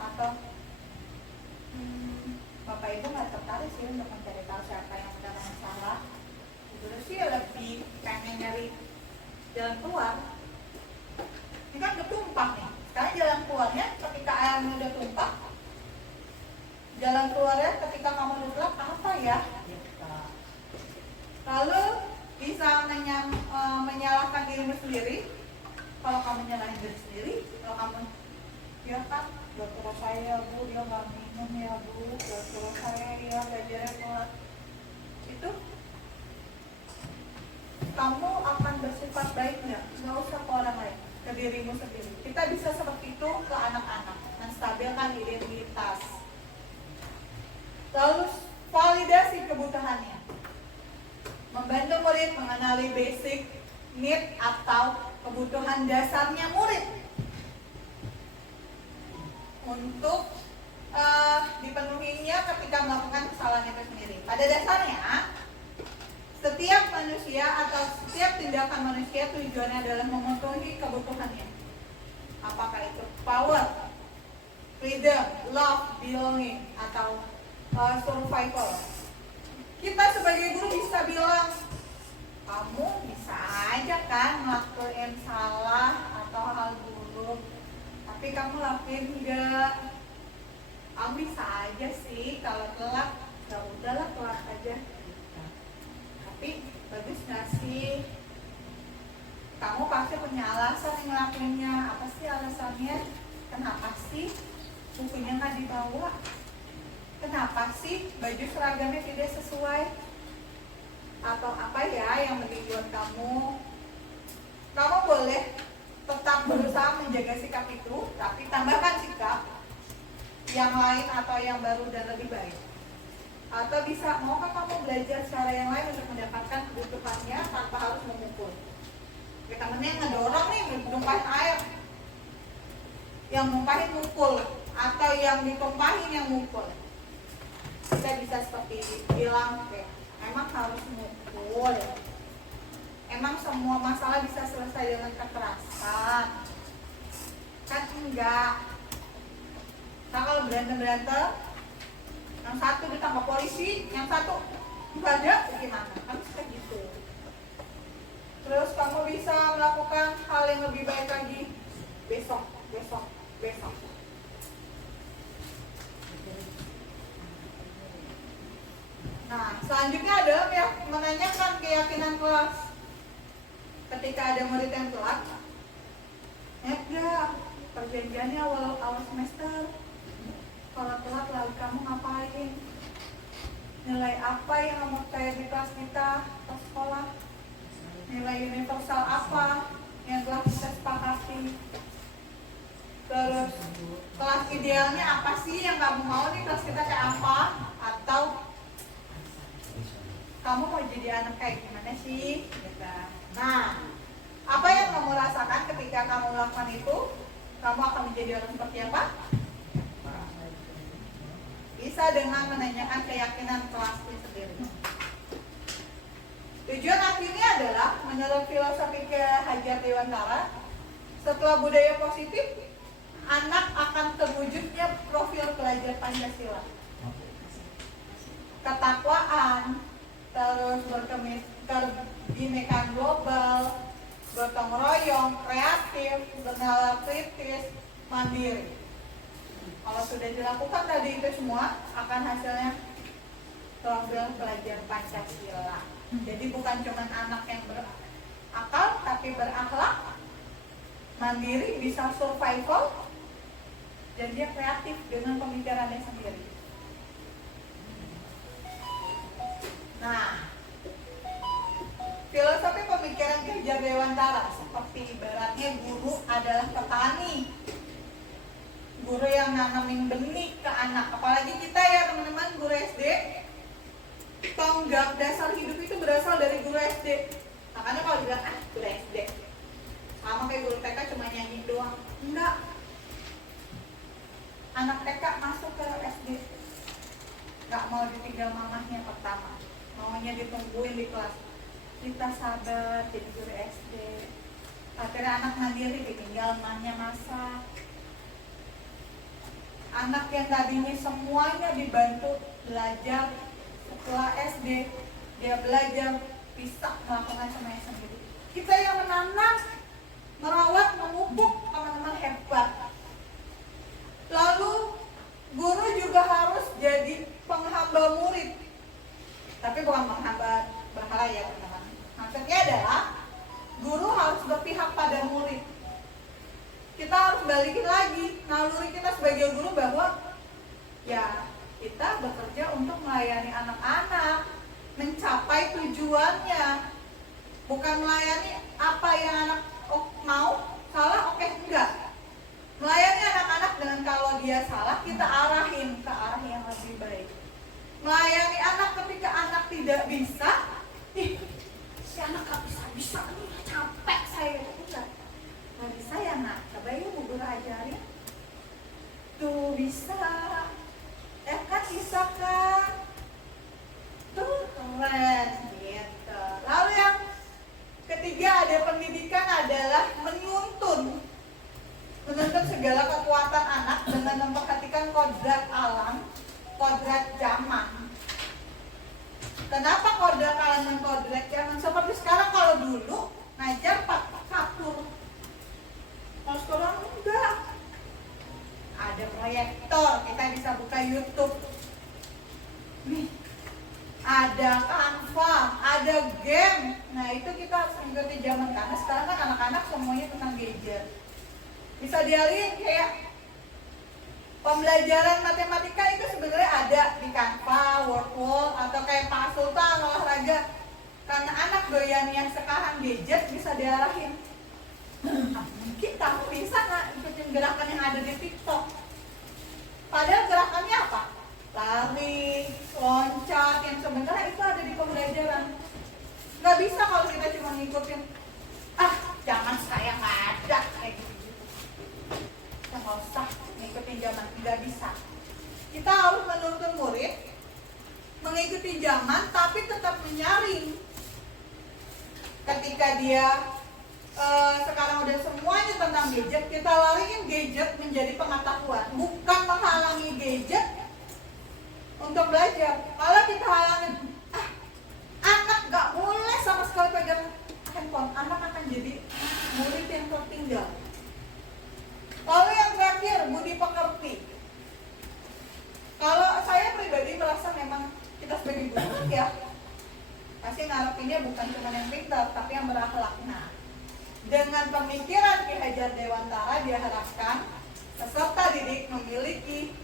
Atau Bapak Ibu nggak tertarik sih untuk mencari tahu siapa yang benar dan salah. Guru sih lebih pengen nyari jalan keluar. Ini kan ketumpah nih. Sekarang jalan keluarnya ketika airnya udah tumpah, jalan keluarnya ketika kamu udah telat apa ya? Lalu bisa menyalahkan dirimu sendiri. Kalau kamu nyalahin diri sendiri, kalau kamu ya kan dokter saya bu, dia nggak minum ya bu, dokter saya ya belajarnya telat, itu kamu akan bersifat baik nggak usah ke orang lain, ke dirimu sendiri. Kita bisa seperti itu ke anak-anak, menstabilkan identitas. Lalu validasi kebutuhannya, membantu murid mengenali basic need atau kebutuhan dasarnya murid untuk dipenuhinya ketika melakukan kesalahan itu sendiri. Pada dasarnya, setiap manusia atau setiap tindakan manusia tujuannya adalah memenuhi kebutuhannya. Apakah itu power, freedom, love, belonging, atau survival. Kita sebagai guru bisa bilang, kamu bisa aja kan ngelakuin salah atau hal buruk, tapi kamu lakuin enggak. Kamu bisa aja sih kalau telat, ya udahlah telat aja. Tapi bagus gak sih? Kamu pasti punya alasan yang ngelakuinnya. Apa sih alasannya? Kenapa sih bukunya nggak dibawa? Kenapa sih baju seragamnya tidak sesuai? Atau apa ya yang penting buat kamu? Kamu boleh tetap berusaha menjaga sikap itu, tapi tambahkan sikap yang lain atau yang baru dan lebih baik. Atau bisa, maukah kamu belajar cara yang lain untuk mendapatkan kebutuhannya tanpa harus memukul? Oke, temennya ngedorong nih, numpahin air, yang numpahin mukul, atau yang ditumpahin yang mukul. Kita bisa seperti bilang, emang harus mukul? Emang semua masalah bisa selesai dengan kekerasan? Kan enggak. Nah kalau berantem, yang satu ditangkap polisi, yang satu enggak ada, gimana? Kan bisa gitu. Terus kamu bisa melakukan hal yang lebih baik lagi besok. Nah, selanjutnya adalah menanyakan keyakinan kelas. Ketika ada murid yang telat, enggak, perjanjiannya awal semester. Kalau telat lalu kamu ngapain? Nilai apa yang kamu percaya di kelas kita, kelas sekolah? Nilai universal apa yang telah kita sepakati? Terus kelas idealnya apa sih yang kamu mau nih, kelas kita kayak apa? Atau kamu mau jadi anak kayak gimana sih? Nah, apa yang kamu rasakan ketika kamu melakukan itu? Kamu akan menjadi orang seperti apa? Bisa dengan menanyakan keyakinan kelas itu sendiri. Tujuan akhirnya adalah, menurut filosofi Ki Hajar Dewantara, setelah budaya positif, anak akan terwujudnya profil pelajar Pancasila. Ketakwaan, terus kebinekaan global, gotong royong, kreatif, bernalar kritis, mandiri. Kalau sudah dilakukan tadi itu semua, akan hasilnya profil pelajar Pancasila. Jadi bukan cuma anak yang berakal, tapi berakhlak, mandiri, bisa survival, dan dia kreatif dengan pemikirannya sendiri. Nah, filosofi pemikiran Ki Hajar Dewantara seperti ibaratnya guru adalah petani, guru yang nanamin benih ke anak. Apalagi kita ya teman-teman, guru SD, tonggak dasar hidup itu berasal dari guru SD. Makanya kalau bilang guru SD sama kayak guru TK cuma nyanyi doang, enggak. Anak TK masuk ke SD nggak mau ditinggal mamahnya pertama, maunya ditungguin di kelas. Kita sabar jadi guru SD. Akhirnya anak mandiri ditinggal mamanya masak. Anak yang tadinya semuanya dibantu belajar, setelah SD dia belajar bisa melakukan semuanya sendiri. Kita yang menanam, merawat, memupuk, teman-teman hebat. Lalu guru juga harus jadi penghamba murid, tapi bukan penghamba berhala ya teman-teman. Maksudnya adalah guru harus berpihak pada murid. Kita harus balikin lagi naluri kita sebagai guru bahwa ya kita bekerja untuk melayani anak-anak mencapai tujuannya, bukan melayani apa yang anak mau. Salah oke, enggak. Melayani anak-anak dengan kalau dia salah kita arahin ke arah yang lebih baik. Melayani anak ketika anak tidak bisa, si anak gak bisa nih, capek sekarang, kalau dulu ngajar pakai kapur, kalau sekarang enggak. Ada proyektor, kita bisa buka YouTube. Nih, ada Canva, ada game. Nah itu kita harus mengikuti zaman, karena sekarang kan anak-anak semuanya tentang gadget. Bisa dialihin kayak pembelajaran matematika itu sebenarnya ada di Canva, Wordwall, atau kayak Pak Sultan olahraga. Karena anak doyan yang sekarang gadget, bisa diarahin. Mungkin kamu bisa nggak ikutin gerakan yang ada di TikTok? Padahal gerakannya apa? Lari, loncat, yang sebenarnya itu ada di pembelajaran. Nggak bisa kalau kita cuma ngikutin, zaman saya nggak ada kayak gitu. Kita nggak usah ngikutin zaman, nggak bisa. Kita harus menuntun murid mengikuti zaman, tapi tetap menyaring. Ketika dia sekarang udah semuanya tentang gadget, kita lariin gadget menjadi pengetahuan, bukan menghalangi gadget untuk belajar. Kalau kita halangin, anak gak boleh sama sekali pegang handphone, anak akan jadi murid yang tertinggal. Lalu yang terakhir, budi pekerti. Kalau saya pribadi merasa memang kita sebagai guru ya, pasti ngarepinnya bukan cuma yang pintar, tapi yang berakhlak. Nah, dengan pemikiran Ki Hajar Dewantara diharapkan peserta didik memiliki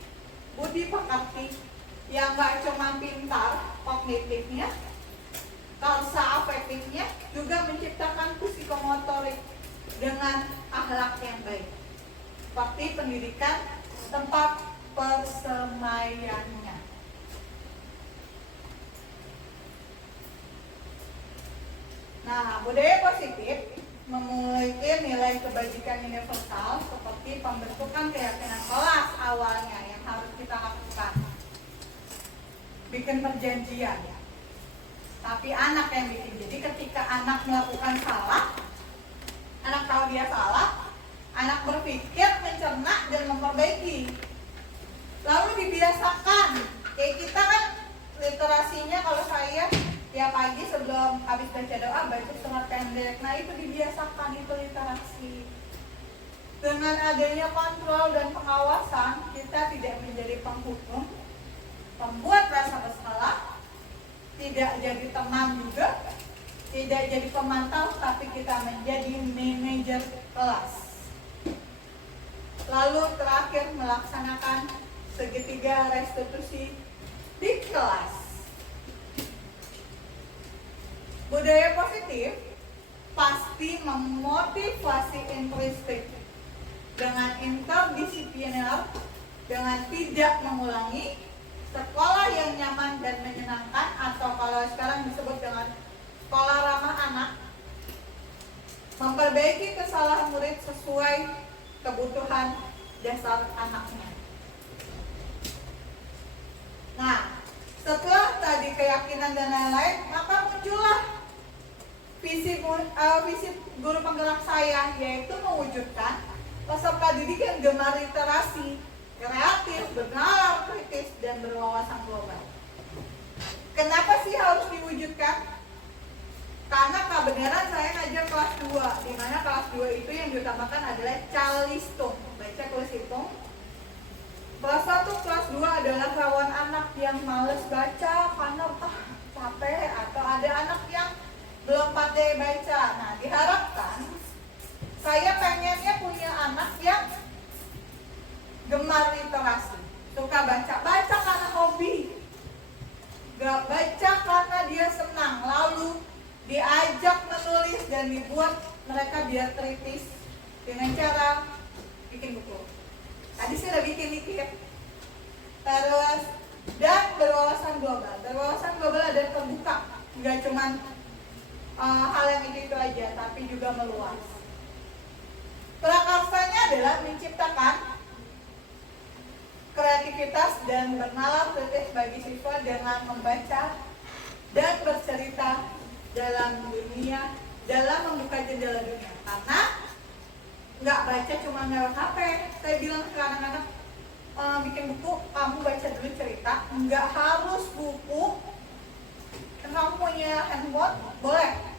budi pekerti yang gak cuma pintar kognitifnya, karsa afektifnya, juga menciptakan psikomotorik dengan akhlak yang baik, seperti pendidikan tempat persemaiannya. Nah, budaya positif memiliki nilai kebajikan universal seperti pembentukan keyakinan kelas awalnya yang harus kita lakukan. Bikin perjanjian, tapi anak yang bikin. Jadi ketika anak melakukan salah, anak tahu dia salah, anak berpikir, mencerna, dan memperbaiki. Lalu dibiasakan. Kayak kita kan literasinya, kalau saya tiap pagi sebelum habis baca doa, baca surat pendek. Nah itu dibiasakan, itu literasi. Dengan adanya kontrol dan pengawasan, kita tidak menjadi penghukum, pembuat rasa bersalah, tidak jadi teman juga, tidak jadi pemantau, tapi kita menjadi manajer kelas. Lalu terakhir melaksanakan segitiga restitusi di kelas. Budaya positif pasti memotivasi intrinsik dengan interdisipliner, dengan tidak mengulangi, sekolah yang nyaman dan menyenangkan, atau kalau sekarang disebut dengan sekolah ramah anak, memperbaiki kesalahan murid sesuai kebutuhan dasar anaknya. Nah, setelah tadi keyakinan dan lain-lain, maka muncullah visi guru penggerak saya, yaitu mewujudkan peserta didik yang gemar literasi, kreatif, bernalar kritis, dan berwawasan global. Kenapa sih harus diwujudkan? Karena kebenaran saya ngajar kelas 2, di mana kelas 2 itu yang diutamakan adalah calistung, baca tulis hitung. Kelas 1, kelas 2 adalah rawan anak yang males baca karena capek, atau ada anak yang belum pandai baca. Nah, diharapkan saya pengennya punya anak yang gemar literasi, suka baca karena hobi, gak baca karena dia senang, lalu diajak menulis dan dibuat mereka biar kritis dengan cara bikin buku. Tadi saya udah bikin dikit. Terus, dan berwawasan global. Berwawasan global ada terbuka, nggak cuman hal yang itu aja, tapi juga meluas. Prakarsanya adalah menciptakan kreativitas dan bernalar kritis bagi siswa dengan membaca dan bercerita dalam dunia, dalam membuka jendela dunia. Karena nggak baca cuma lewat HP. Saya bilang ke anak-anak, bikin buku, kamu baca dulu cerita, nggak harus buku. Kamu punya handphone, boleh.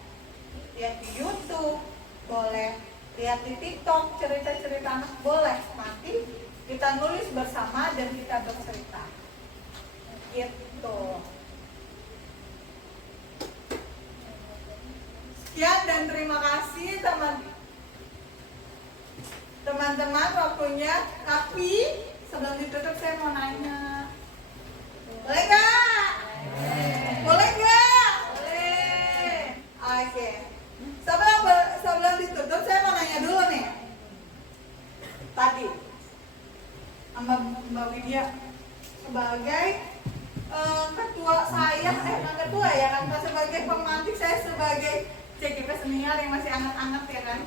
lihat di YouTube, boleh lihat di TikTok, cerita-cerita anak boleh. Nanti kita nulis bersama dan kita bercerita. Gitu. Sekian dan terima kasih teman-teman waktunya. Tapi sebelum ditutup saya mau nanya, boleh nggak? Boleh nggak? Boleh. Oke. Sebelum ditutup saya mau nanya dulu nih. Tadi sama Mbak Widya sebagai ketua saya, bukan ketua ya kan, sebagai pemantik, saya sebagai CGP senior yang masih anget-anget ya kan.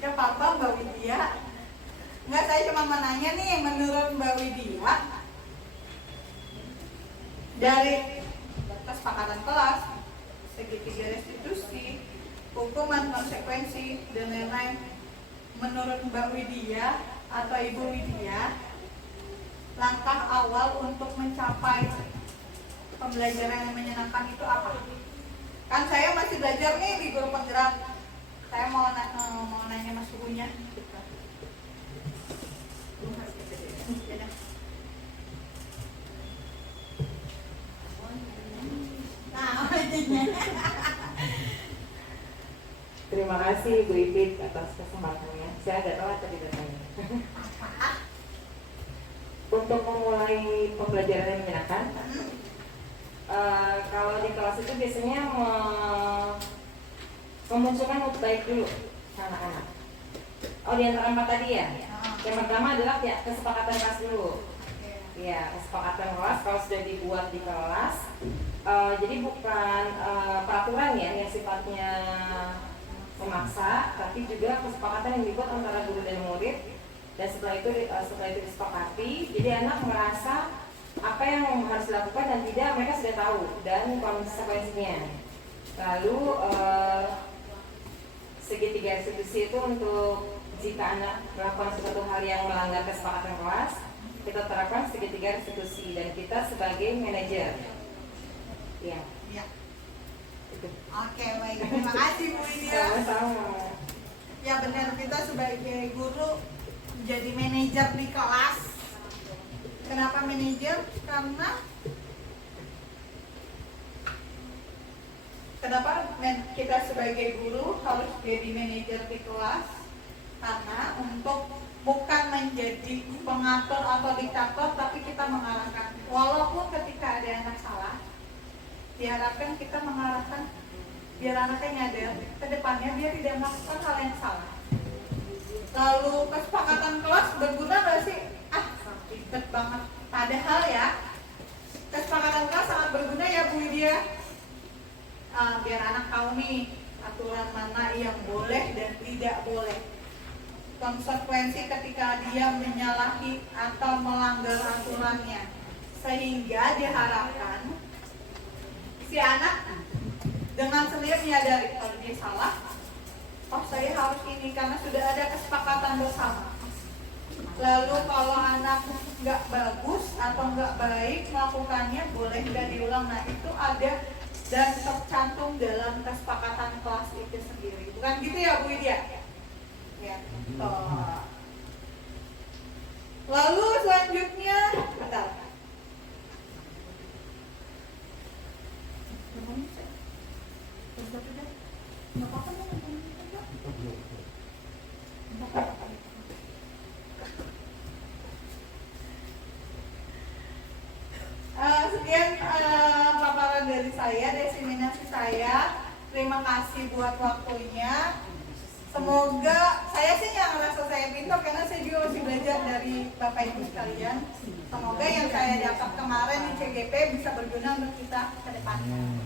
Ya apa Mbak Widya? Enggak, saya cuma mau nanya nih, menurut Mbak Widya, dari kesepakatan kelas, segitiga restitusi, hukuman, konsekuensi, dan lain-lain, menurut Mbak Widya atau Ibu Widya, langkah awal untuk mencapai pembelajaran yang menyenangkan itu apa? Kan saya masih belajar nih di guru penggerak. Saya mau nanya Mas Gurunya. Terima kasih Bu Ipit atas kesempatannya. Saya agak telat tadi datangnya. Untuk memulai pembelajaran yang menyenangkan, kalau di kelas itu biasanya memunculkan mood baik dulu anak-anak. Oh, di antara 4 tadi ya. Yang pertama adalah ya kesepakatan kelas dulu. Ya, kesepakatan kelas kalau sudah dibuat di kelas. Jadi bukan peraturan ya yang sifatnya memaksa, tapi juga kesepakatan yang dibuat antara guru dan murid. Dan setelah itu disepakati, jadi anak merasa apa yang harus dilakukan dan tidak, mereka sudah tahu dan konsekuensinya. Lalu segitiga restitusi itu untuk jika anak melakukan suatu hal yang melanggar kesepakatan kelas, kita terapkan segitiga restitusi dan kita sebagai manajer. Ya. Ya. Oke, baik. Terima kasih Bu Widya. Sama-sama. Ya benar, kita sebagai guru jadi manajer di kelas. Kenapa manajer? Kenapa kita sebagai guru harus jadi manajer di kelas? Karena untuk bukan menjadi pengatur atau diktator, tapi kita mengarahkan. Walaupun ketika ada anak salah, diharapkan kita mengarahkan biar anaknya nyadar ke depannya dia tidak melakukan hal yang salah. Lalu kesepakatan kelas berguna nggak sih? Ribet banget. Padahal ya kesepakatan kelas sangat berguna ya Bu Widya. Biar anak tahu nih aturan mana yang boleh dan tidak boleh. Konsekuensi ketika dia menyalahi atau melanggar aturannya. Sehingga diharapkan si anak dengan sendiri menyadari kalau dia salah, oh saya harus ini karena sudah ada kesepakatan bersama. Lalu kalau anak nggak bagus atau nggak baik melakukannya, boleh nggak diulang. Nah itu ada dan tercantum dalam kesepakatan kelas itu sendiri. Bukan gitu ya Bu Widya? Ya. Lalu selanjutnya, bentar. Sekian paparan dari saya, diseminasi saya. Terima kasih buat waktunya. Semoga saya sih nggak ngerasa saya pintar karena saya juga masih belajar dari Bapak Ibu sekalian. Semoga yang saya dapat kemarin di CGP bisa berguna untuk kita ke depannya.